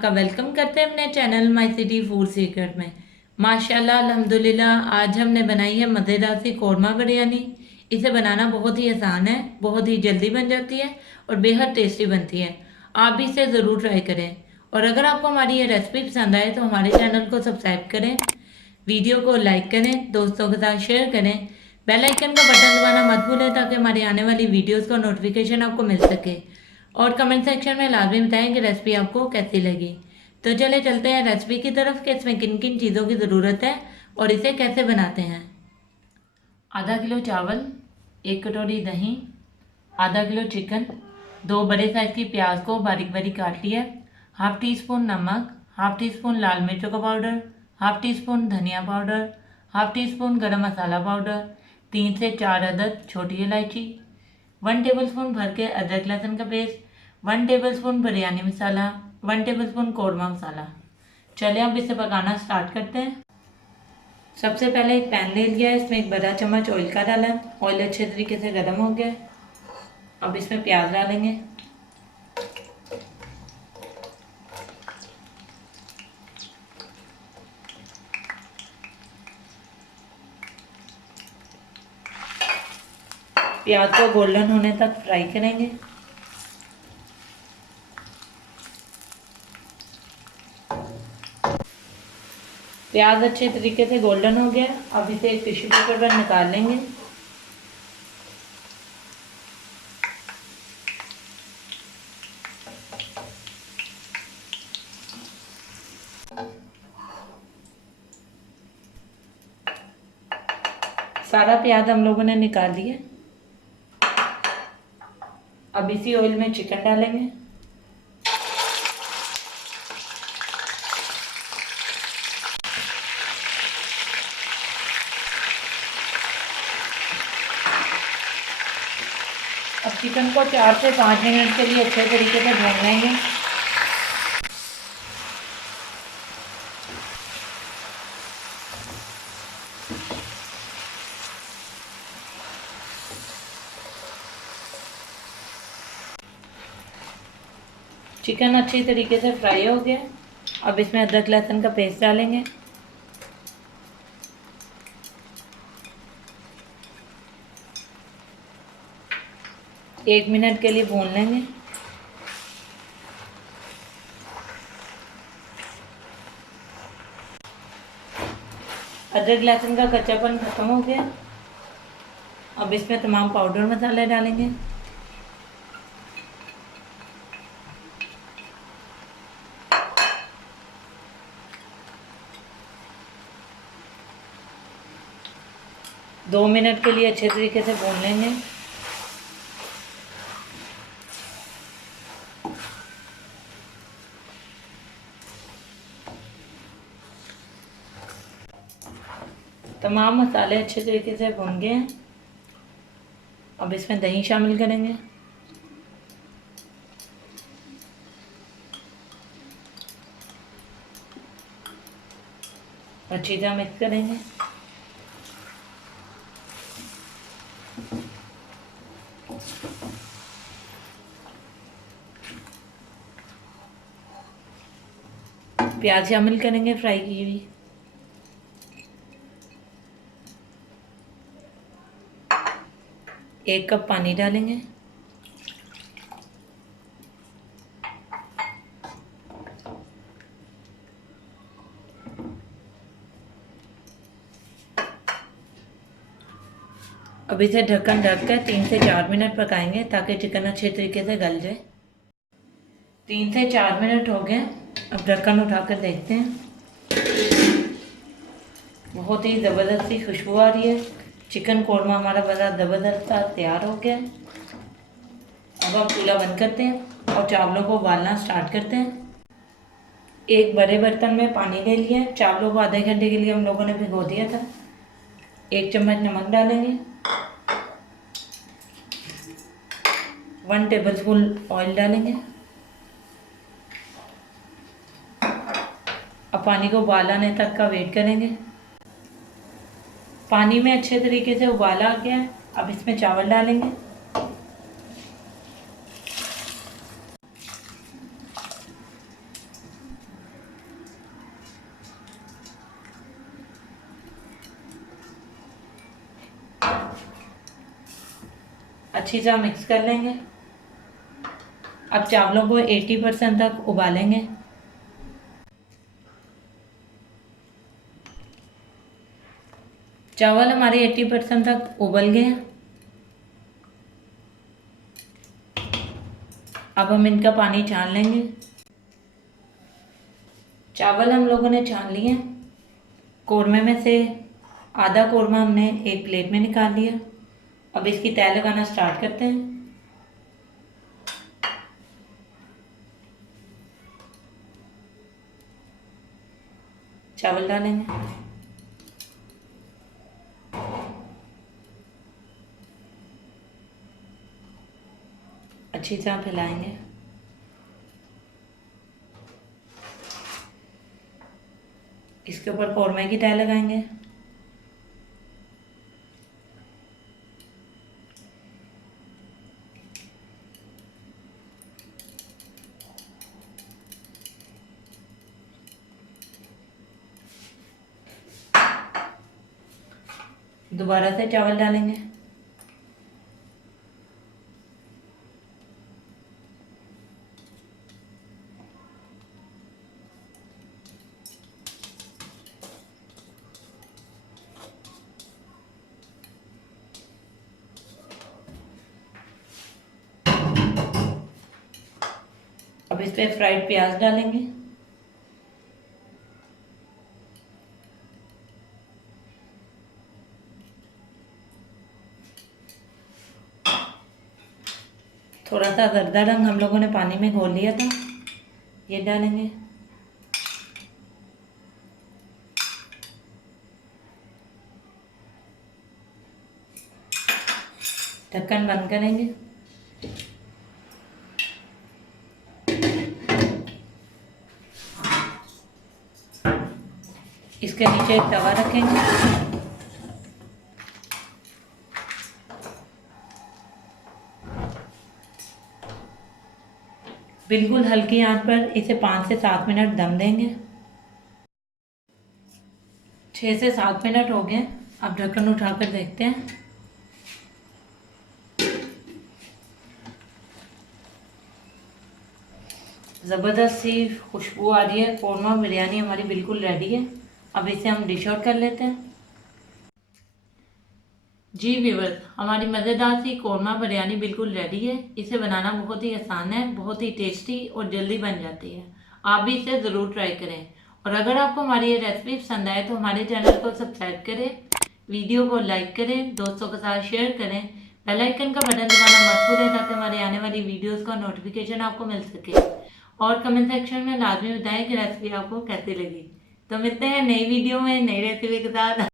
आपका वेलकम करते हैं अपने channel my city food secret में। माशाल्लाह अल्हम्दुलिल्लाह आज हमने बनाई है मज़ेदार सी कौरमा बिरयानी। इसे बनाना बहुत ही आसान है, बहुत ही जल्दी बन जाती है और बेहद टेस्टी बनती है। आप भी इसे ज़रूर ट्राई करें। और अगर आपको हमारी ये रेसिपी पसंद आए तो हमारे चैनल को सब्सक्राइब करें, वीडियो को लाइक करें, दोस्तों के साथ शेयर करें, बेल आइकन का बटन दबाना मत भूलें ताकि हमारी आने वाली वीडियोस का नोटिफिकेशन आपको मिल सके। और कमेंट सेक्शन में लाजमी बताएं कि रेसिपी आपको कैसी लगी। तो चले चलते हैं रेसिपी की तरफ कि इसमें किन किन चीज़ों की ज़रूरत है और इसे कैसे बनाते हैं। आधा किलो चावल, 1 कटोरी दही, आधा किलो चिकन, 2 बड़े साइज़ की प्याज को बारीक बारीक काट लिया, हाफ टी स्पून नमक, हाफ टी स्पून लाल मिर्चों का पाउडर, हाफ टी स्पून धनिया पाउडर, हाफ टी स्पून गरम मसाला पाउडर, 3 से 4 अदद छोटी इलायची, 1 टेबलस्पून भर के अदरक लहसुन का पेस्ट, 1 टेबलस्पून बिरयानी मसाला, 1 टेबलस्पून कौरमा मसाला। चलिए अब इसे पकाना स्टार्ट करते हैं। सबसे पहले एक पैन ले लिया है, इसमें 1 बड़ा चम्मच ऑयल का डाला है। ऑयल अच्छे तरीके से गर्म हो गया। अब इसमें प्याज डालेंगे। प्याज को गोल्डन होने तक फ्राई करेंगे। प्याज अच्छे तरीके से गोल्डन हो गया। अब इसे एक टिश्यू पेपर पर निकाल लेंगे। सारा प्याज हम लोगों ने निकाल लिया। अब इसी ऑयल में चिकन डालेंगे। अब चिकन को 4 से 5 मिनट के लिए अच्छे तरीके से भून लेंगे। चिकन अच्छी तरीके से फ्राई हो गया। अब इसमें अदरक लहसुन का पेस्ट डालेंगे। एक मिनट के लिए भून लेंगे। अदरक लहसुन का कच्चापन खत्म हो गया। अब इसमें तमाम पाउडर मसाले डालेंगे। दो मिनट के लिए अच्छे तरीके से भून लेंगे। तमाम मसाले अच्छे तरीके से भून गए हैं। अब इसमें दही शामिल करेंगे। अच्छी तरह मिक्स करेंगे। प्याज शामिल करेंगे फ्राई की हुई। एक कप पानी डालेंगे। अब इसे ढक्कन ढककर 3 से 4 मिनट पकाएंगे ताकि चिकन अच्छे तरीके से गल जाए। 3 से 4 मिनट हो गए। अब ढक्कन उठाकर देखते हैं। बहुत ही ज़बरदस्त सी खुशबू आ रही है। चिकन कौरमा हमारा बड़ा ज़बरदस्त तैयार हो गया है। अब हम चूल्हा बंद करते हैं और चावलों को उबालना स्टार्ट करते हैं। एक बड़े बर्तन में पानी ले लिया है। चावलों को आधे घंटे के लिए हम लोगों ने भिगो दिया था। 1 चम्मच नमक डालेंगे। 1 टेबलस्पून ऑयल डालेंगे। अब पानी को उबाल आने तक का वेट करेंगे। पानी में अच्छे तरीके से उबाला आ गया है। अब इसमें चावल डालेंगे। अच्छी तरह मिक्स कर लेंगे। अब चावलों को 80% तक उबालेंगे। चावल हमारे 80% तक उबल गए हैं। अब हम इनका पानी छान लेंगे। चावल हम लोगों ने छान लिए। कौरमे में से आधा कौरमा हमने एक प्लेट में निकाल लिया। अब इसकी तह लगाना स्टार्ट करते हैं। चावल डालेंगे। अच्छी तरह फैलाएंगे। इसके ऊपर कौरमे की तह लगाएंगे। दोबारा से चावल डालेंगे। अब इस पे फ्राइड प्याज डालेंगे। थोड़ा सा जर्दा रंग हम लोगों ने पानी में घोल लिया था, ये डालेंगे। ढक्कन बंद करेंगे। इसके नीचे एक तवा रखेंगे। बिल्कुल हल्की आंच पर इसे 5 से 7 मिनट दम देंगे। 6 से 7 मिनट हो गए। अब ढक्कन उठाकर देखते हैं। ज़बरदस्त सी खुशबू आ रही है। कौरमा बिरयानी हमारी बिल्कुल रेडी है। अब इसे हम डिश आउट कर लेते हैं। जी व्यूअर्स, हमारी मज़ेदार सी कौरमा बिरयानी बिल्कुल रेडी है। इसे बनाना बहुत ही आसान है, बहुत ही टेस्टी और जल्दी बन जाती है। आप भी इसे ज़रूर ट्राई करें। और अगर आपको हमारी ये रेसिपी पसंद आए तो हमारे चैनल को सब्सक्राइब करें, वीडियो को लाइक करें, दोस्तों के साथ शेयर करें, बेल आइकन का बटन दबाना मत भूलें ताकि हमारे आने वाली वीडियोज़ का नोटिफिकेशन आपको मिल सके। और कमेंट सेक्शन में लाजमी बताएं कि रेसिपी आपको कैसी लगी। तो मिलते हैं नई वीडियो में नई रेसिपी के साथ।